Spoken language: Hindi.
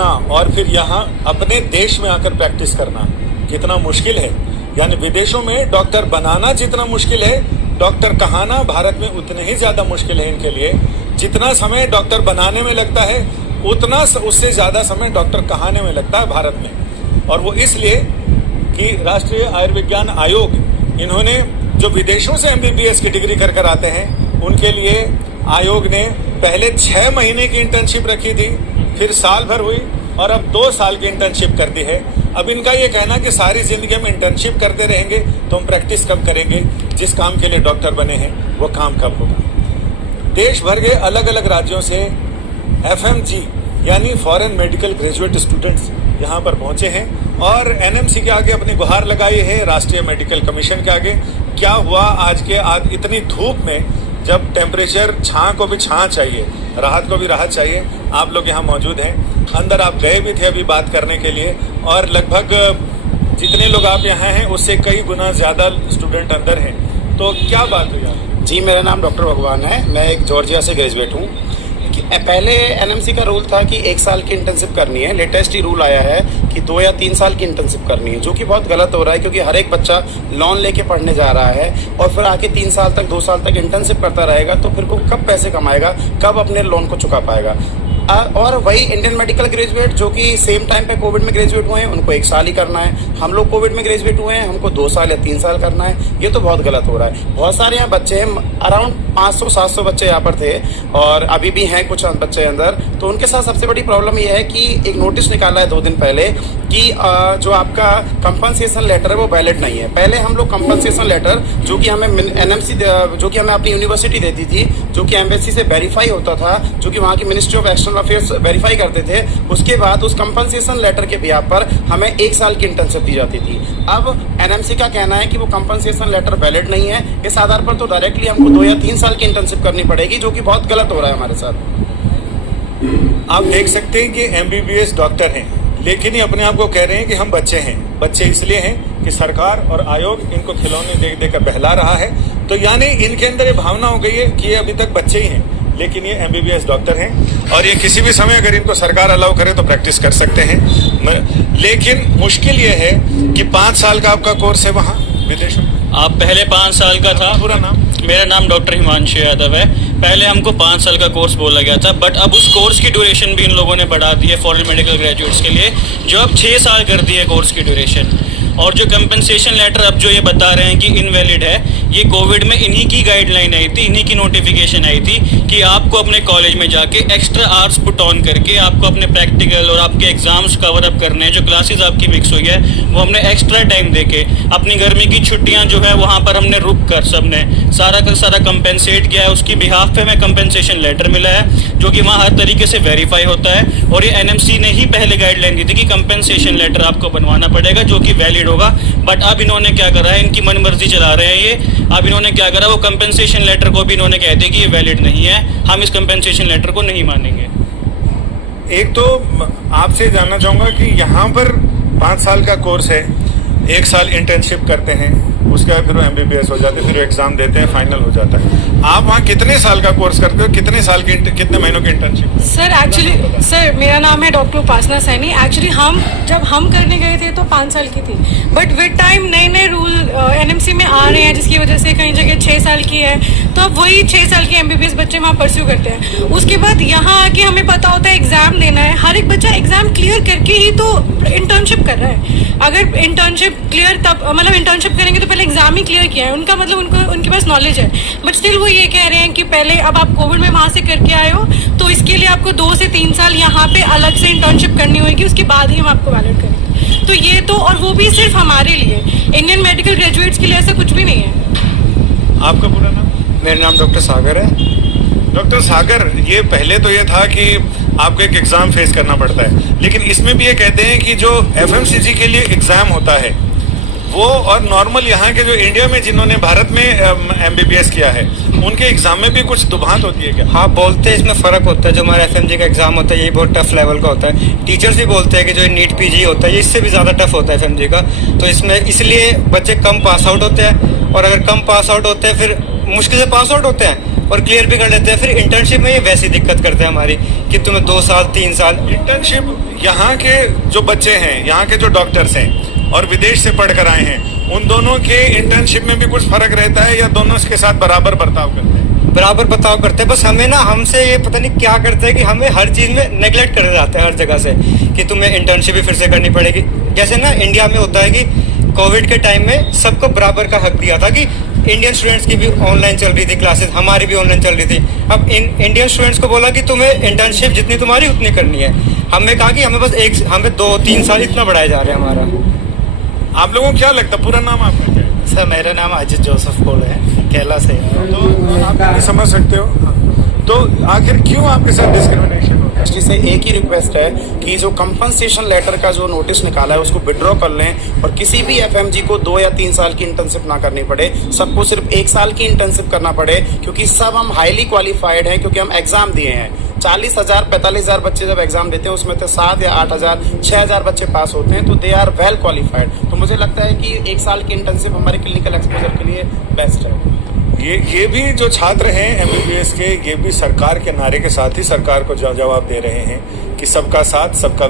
पढ़ना और फिर यहाँ अपने देश में आकर प्रैक्टिस करना कितना मुश्किल है। यानी विदेशों में डॉक्टर बनाना जितना मुश्किल है, डॉक्टर कहाना भारत में उतने ही ज्यादा मुश्किल है इनके लिए। जितना समय डॉक्टर बनाने में लगता है उतना उससे ज्यादा समय डॉक्टर कहाने में लगता है भारत में। और वो इसलिए कि राष्ट्रीय आयुर्विज्ञान आयोग, इन्होंने जो विदेशों से एमबीबीएस की डिग्री कर आते हैं उनके लिए आयोग ने पहले 6 महीने की इंटर्नशिप रखी थी, फिर साल भर हुई और अब 2 साल की इंटर्नशिप कर दी है। अब इनका ये कहना कि सारी जिंदगी हम इंटर्नशिप करते रहेंगे तो हम प्रैक्टिस कब करेंगे, जिस काम के लिए डॉक्टर बने हैं वो काम कब होगा। देश भर के अलग अलग राज्यों से एफएमजी यानी फॉरेन मेडिकल ग्रेजुएट स्टूडेंट्स यहाँ पर पहुंचे हैं और एनएमसी के आगे अपनी गुहार लगाई है, राष्ट्रीय मेडिकल कमीशन के आगे। क्या हुआ आज इतनी धूप में, जब टेम्परेचर छां को भी छां चाहिए, राहत को भी राहत चाहिए, आप लोग यहाँ मौजूद हैं। अंदर आप गए भी थे अभी बात करने के लिए और लगभग जितने लोग आप यहाँ हैं उससे कई गुना ज्यादा स्टूडेंट अंदर हैं। तो क्या बात हुई आप? जी, मेरा नाम डॉक्टर भगवान है, मैं एक जॉर्जिया से ग्रेजुएट हूँ। पहले एनएमसी का रूल था कि 1 साल की इंटर्नशिप करनी है। लेटेस्ट ही रूल आया है कि 2 या 3 साल की इंटर्नशिप करनी है, जो कि बहुत गलत हो रहा है क्योंकि हर एक बच्चा लोन लेके पढ़ने जा रहा है और फिर आके 3 साल तक 2 साल तक इंटर्नशिप करता रहेगा तो फिर वो कब पैसे कमाएगा, कब अपने लोन को चुका पाएगा। और वही इंडियन मेडिकल ग्रेजुएट जो कि सेम टाइम पे कोविड में ग्रेजुएट हुए हैं उनको 1 साल ही करना है। हम लोग कोविड में ग्रेजुएट हुए हैं, हमको 2 साल या 3 साल करना है। ये तो बहुत गलत हो रहा है। बहुत सारे यहाँ बच्चे हैं, अराउंड 500-700 बच्चे यहाँ पर थे और अभी भी हैं कुछ बच्चे अंदर। तो उनके साथ सबसे बड़ी प्रॉब्लम ये है कि एक नोटिस निकाला है 2 दिन पहले कि जो आपका कंपनसेशन लेटर है वो वैलिड नहीं है। पहले हम लोग कंपनसेशन लेटर जो कि हमें एनएमसी जो कि हमें अपनी यूनिवर्सिटी देती थी, जो कि एम्बेसी से वेरीफाई होता था, जो कि वहाँ की ministry of external affairs verify करते थे, उसके बाद उस कंपनसेशन लेटर के बिहाफ पर हमें 1 साल की इंटर्नशिप दी जाती थी। अब एनएमसी का कहना है कि वो कंपनसेशन लेटर वैलिड नहीं है। इस आधार पर तो डायरेक्टली हमको 2 या 3 साल की इंटर्नशिप करनी पड़ेगी, जो कि बहुत गलत हो रहा है हमारे साथ। आप देख सकते हैं कि एमबीबीएस डॉक्टर हैं लेकिन ये अपने आप को कह रहे हैं कि हम बच्चे हैं। बच्चे इसलिए हैं कि सरकार और आयोग इनको खिलौने दे देकर बहला रहा है। तो यानी इनके अंदर ये भावना हो गई है कि ये अभी तक बच्चे ही हैं लेकिन ये एमबीबीएस डॉक्टर हैं और ये किसी भी समय अगर इनको सरकार अलाउ करे तो प्रैक्टिस कर सकते हैं। लेकिन मुश्किल ये है कि 5 साल का आपका कोर्स है वहाँ विदेशों में। आप पहले 5 साल का था। पूरा नाम? मेरा नाम डॉक्टर हिमांशु यादव है। पहले हमको 5 साल का कोर्स बोला गया था, बट अब उस कोर्स की ड्यूरेशन भी इन लोगों ने बढ़ा दी है फॉरेन मेडिकल ग्रेजुएट्स के लिए, जो अब 6 साल कर दी है कोर्स की ड्यूरेशन। और जो कंपनसेशन लेटर अब जो ये बता रहे हैं कि इनवैलिड है, ये कोविड में इन्हीं की गाइडलाइन आई थी, इन्हीं की नोटिफिकेशन आई थी कि आपको अपने कॉलेज में जाके एक्स्ट्रा आवर्स पुट ऑन करके आपको अपने प्रैक्टिकल और आपके एग्जाम्स कवर अप करने हैं। जो क्लासेस आपकी मिक्स हुई है वो हमने एक्स्ट्रा टाइम देके, अपनी गर्मी की छुट्टियां जो है वहाँ पर हमने रुक कर सबने सारा का सारा कंपेंसेट किया है। उसकी बिहाफ पे हमें कंपेंसेशन लेटर मिला है जो कि वहाँ हर तरीके से वेरीफाई होता है। और ये एनएमसी ने ही पहले गाइडलाइन दी थी कि कंपेंसेशन लेटर आपको बनवाना पड़ेगा जो कि वैलिड होगा। बट अब इन्होंने क्या करा है, इनकी मनमर्जी चला रहे हैं ये। अब इन्होंने क्या करा, वो कंपेंसेशन लेटर को भी इन्होंने कह दिया कि ये वैलिड नहीं है, हम इस कंपेंसेशन लेटर को नहीं मानेंगे। एक तो आपसे जानना चाहूंगा कि यहाँ पर 5 साल का कोर्स है, 1 साल इंटर्नशिप करते हैं, उसके बाद फिर वो एमबीबीएस हो जाते हैं, फिर एग्जाम देते हैं, फाइनल हो जाता है। आप वहाँ कितने साल का कोर्स करते हो, कितने साल की कितने महीनों की इंटर्नशिप? सर मेरा नाम है डॉक्टर उपासना सैनी। एक्चुअली जब हम करने गए थे तो 5 साल की थी, बट विद टाइम नए रूल एनएमसी में आ रहे हैं जिसकी वजह से कई जगह 6 साल की है, तो अब वही 6 साल के एमबीबीएस बच्चे वहाँ परस्यू करते हैं। उसके बाद यहाँ आके हमें पता होता है एग्जाम देना है। हर एक बच्चा एग्जाम क्लियर करके ही तो इंटर्नशिप कर रहा है। अगर इंटर्नशिप क्लियर तब मतलब इंटर्नशिप करेंगे तो पहले एग्जाम ही क्लियर किया है उनका, मतलब उनके पास नॉलेज है। बट स्टिल वो ये कह रहे हैं कि पहले अब आप कोविड में वहाँ से करके आए हो तो इसके लिए आपको 2 से 3 साल यहाँ पे अलग से इंटर्नशिप करनी होगी, उसके बाद ही हम आपको वैलिड करेंगे। तो ये तो, और वो भी सिर्फ हमारे लिए, इंडियन मेडिकल ग्रेजुएट्स के लिए ऐसा कुछ भी नहीं है। आपका पूरा नाम? मेरा नाम डॉक्टर सागर है। डॉक्टर सागर, ये पहले तो ये था कि आपको एक एग्जाम फेस करना पड़ता है, लेकिन इसमें भी ये कहते हैं कि जो एफएमसीजी के लिए एग्जाम होता है वो और नॉर्मल यहाँ के जो इंडिया में जिन्होंने भारत में एमबीबीएस किया है उनके एग्जाम में भी कुछ दुभांत होती है क्या? हाँ, बोलते हैं इसमें फ़र्क होता है। जो हमारा एफएमजी का एग्जाम होता है ये बहुत टफ लेवल का होता है। टीचर्स भी बोलते हैं कि जो नीट पीजी होता है ये इससे भी ज़्यादा टफ होता है एफएमजी का। तो इसमें इसलिए बच्चे कम पास आउट होते हैं, और अगर कम पास आउट होते हैं फिर मुश्किल से पास आउट होते हैं और क्लियर भी कर लेते हैं। फिर इंटर्नशिप में ये वैसी दिक्कत करते हैं हमारी कि तुम्हें 2 साल 3 साल। इंटर्नशिप यहाँ के जो बच्चे हैं, यहाँ के जो डॉक्टर्स हैं और विदेश से पढ़ कर आए हैं, उन दोनों के इंटर्नशिप में भी कुछ फर्क रहता है या दोनों के साथ बराबर बर्ताव करते हैं? बराबर बर्ताव करते हैं, बस हमें ना हमसे ये पता नहीं क्या करते हैं कि हमें हर चीज़ में नेगलेक्ट कर जाते हैं हर जगह से, कि तुम्हें इंटर्नशिप भी फिर से करनी पड़ेगी। जैसे ना इंडिया में होता है कि कोविड के टाइम में सबको बराबर का हक दिया था कि इंडियन स्टूडेंट्स की भी ऑनलाइन चल रही थी क्लासेस, हमारी भी ऑनलाइन चल रही थी। अब इंडियन स्टूडेंट्स को बोला कि तुम्हें इंटर्नशिप जितनी तुम्हारी उतनी करनी है। हमें कहा कि हमें बस हमें 2-3 साल इतना बढ़ाया जा रहा है हमारा। आप लोगों को क्या लगता है, पूरा नाम आपका क्या है? सर मेरा नाम अजित जोसेफ पोल है, केरला से है। तो आप भी समझ सकते हो, तो आखिर क्यों आपके साथ डिस्क्रिमिनेशन होता है? एक्चुअली से एक ही रिक्वेस्ट है कि जो कंपनसेशन लेटर का जो नोटिस निकाला है उसको विड्रॉ कर लें और किसी भी एफएमजी को 2 या 3 साल की इंटर्नशिप ना करनी पड़े, सबको सिर्फ 1 साल की इंटर्नशिप करना पड़े, क्योंकि सब हम हाईली क्वालिफाइड हैं, क्योंकि हम एग्जाम दिए हैं। 40,000 45,000 बच्चे जब एग्जाम देते हैं उसमें तो 7 या 8,000 6,000 बच्चे पास होते हैं, तो दे आर वेल क्वालिफाइड। तो मुझे लगता है कि 1 साल की इंटर्नशिप हमारे क्लिनिकल एक्सपोजर के लिए बेस्ट है। ये भी जो छात्र हैं एमबीबीएस के, ये भी सरकार के नारे के साथ ही सरकार को जवाब दे रहे हैं कि सबका साथ सबका